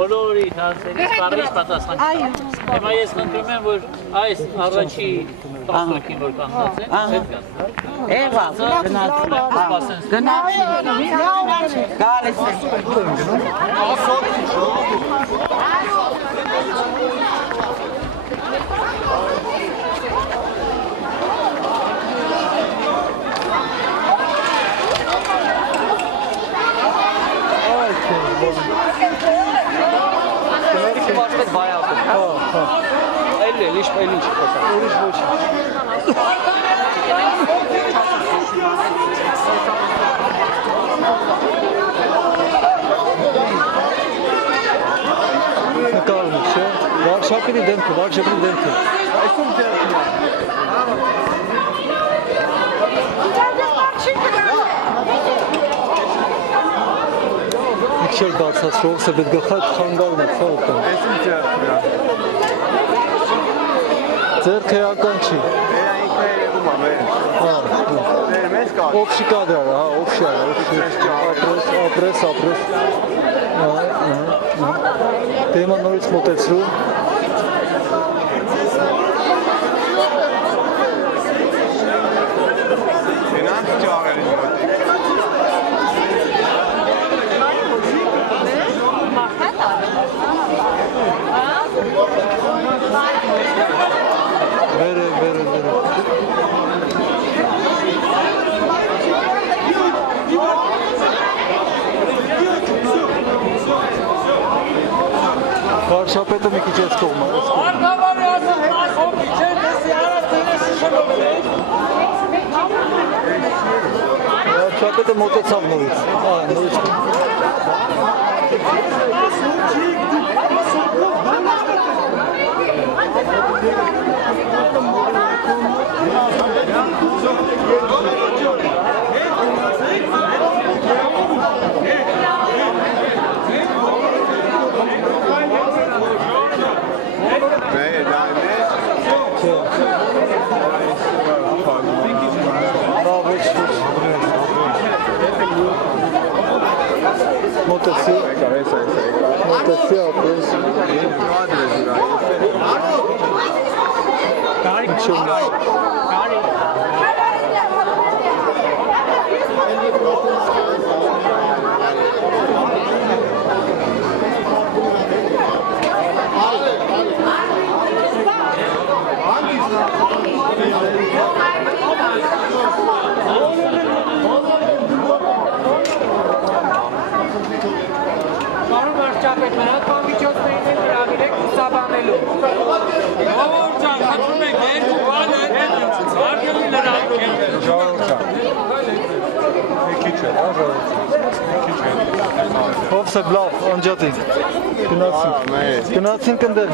բոլորի հարցերից բարից պատասխան կտամ։ Հիմա ես խնդրում եմ, որ այս առաջի տասնօրքին, որ կանգնած են, հետ կան։ Էվա, գնացին, գալիս են։ Başka bayağı oldu. Ha. 50 iş 50 çıktı. Oruç boş. Ne kalmış ya? Varşapını dentro. Ikşer batsat soğuksa bir gıkat kangalmak soğuktan. Ձերքը էական չի։ Ինքը երևում է մեր։ Հա։ Մեզ կա։ Օփշի կադրը, հա, օփշի, ապրես։ Թեման նորից մոտեցրու։ Գնանք ճաղերի մոտիկ։ Բերը։ Վարշապետը մի քիչ ես կողմա։ Վարշապետը մոտեցավ նորից։ Նորից։ Մոտեցի ապրես։ Հովսը բլավ, անջատին, գնացինք ընդեր,